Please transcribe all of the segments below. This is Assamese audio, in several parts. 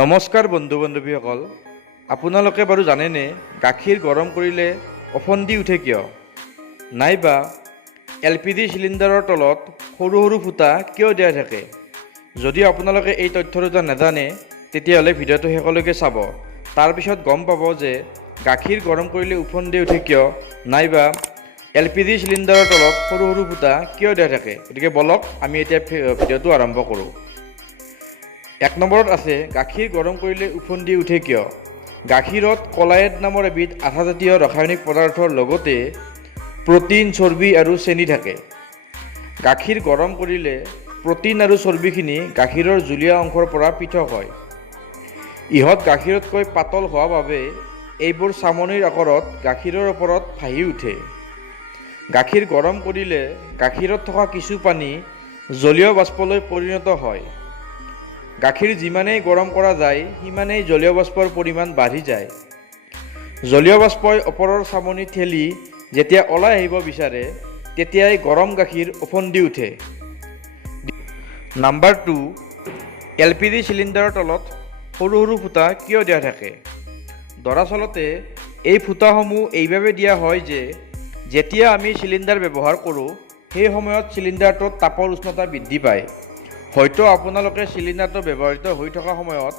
নমস্কাৰ বন্ধু বান্ধৱীসকল, আপোনালোকে বাৰু জানেনে গাখীৰ গৰম কৰিলে অফন্দি উঠে কিয়? নাইবা LPG চিলিণ্ডাৰৰ তলত সৰু সৰু ফুটা কিয় দিয়া থাকে? যদি আপোনালোকে এই তথ্য দুটা নাজানে তেতিয়াহ'লে ভিডিঅ'টো শেষলৈকে চাব। তাৰপিছত গম পাব যে গাখীৰ গৰম কৰিলে উফন্দি উঠে কিয়, নাইবা LPG চিলিণ্ডাৰৰ তলত সৰু সৰু ফুটা কিয় দিয়া থাকে। গতিকে বলক আমি এতিয়া ভিডিঅ'টো আৰম্ভ কৰোঁ। 1 নম্বৰত আছে গাখীৰ গৰম কৰিলে উফন্দি উঠে কিয়? গাখীৰত কলায়েড নামৰ এবিধ আঠাজাতীয় ৰাসায়নিক পদাৰ্থৰ লগতে প্ৰ'টিন, চৰ্বি আৰু চেনি থাকে। গাখীৰ গৰম কৰিলে প্ৰ'টিন আৰু চৰ্বিখিনি গাখীৰৰ জুলীয়া অংশৰ পৰা পৃথক হয়। ইহঁত গাখীৰতকৈ পাতল হোৱা বাবে এইবোৰ চামনিৰ আকাৰত গাখীৰৰ ওপৰত ভাহি উঠে। গাখীৰ গৰম কৰিলে গাখীৰত থকা কিছু পানী জলীয় বাষ্পলৈ পৰিণত হয়। গাখীৰ যিমানেই গৰম কৰা যায় সিমানেই জলীয় বাষ্পৰ পৰিমাণ বাঢ়ি যায়। জলীয় বাষ্পই ওপৰৰ চামনি ঠেলি যেতিয়া ওলাই আহিব বিচাৰে তেতিয়াই গৰম গাখীৰ ওফন্দি উঠে। নাম্বাৰ 2, LPG চিলিণ্ডাৰৰ তলত সৰু সৰু ফুটা কিয় দিয়া থাকে? দৰাচলতে এই ফুটাসমূহ এইভাৱে দিয়া হয় যে যেতিয়া আমি চিলিণ্ডাৰ ব্যৱহাৰ কৰোঁ সেই সময়ত চিলিণ্ডাৰটোত তাপৰ উষ্ণতা বৃদ্ধি পায়। হয়তো আপোনালোকে চিলিণ্ডাৰটো ব্যৱহৃত হৈ থকা সময়ত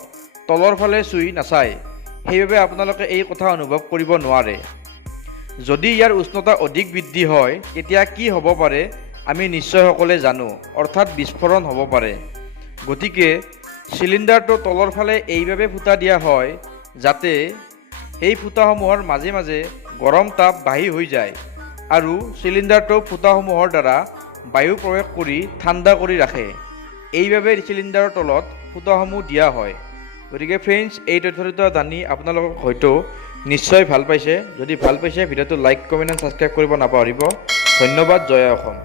তলৰ ফালে চুই নাচায়, সেইবাবে আপোনালোকে এই কথা অনুভৱ কৰিব নোৱাৰে। যদি ইয়াৰ উষ্ণতা অধিক বৃদ্ধি হয় তেতিয়া কি হ'ব পাৰে আমি নিশ্চয় সকলোৱে জানো, অৰ্থাৎ বিস্ফোৰণ হ'ব পাৰে। গতিকে চিলিণ্ডাৰটো তলৰ ফালে এইভাৱে ফুটা দিয়া হয় যাতে সেই ফুটাসমূহৰ মাজে মাজে গৰম তাপ বাহিৰ হৈ যায় আৰু চিলিণ্ডাৰটো ফুটাসমূহৰ দ্বাৰা বায়ু প্ৰৱেশ কৰি ঠাণ্ডা কৰি ৰাখে। এইভাৱে চিলিণ্ডাৰৰ তলত ফুটাসমূহ দিয়া হয়। গতিকে ফ্ৰেণ্ডছ, এই তথ্যটো জানি আপোনালোকক হয়তো নিশ্চয় ভাল পাইছে। যদি ভাল পাইছে ভিডিঅ'টো লাইক, কমেণ্ট আৰু ছাবস্ক্ৰাইব কৰিব নাপাহৰিব। ধন্যবাদ। জয় অসম।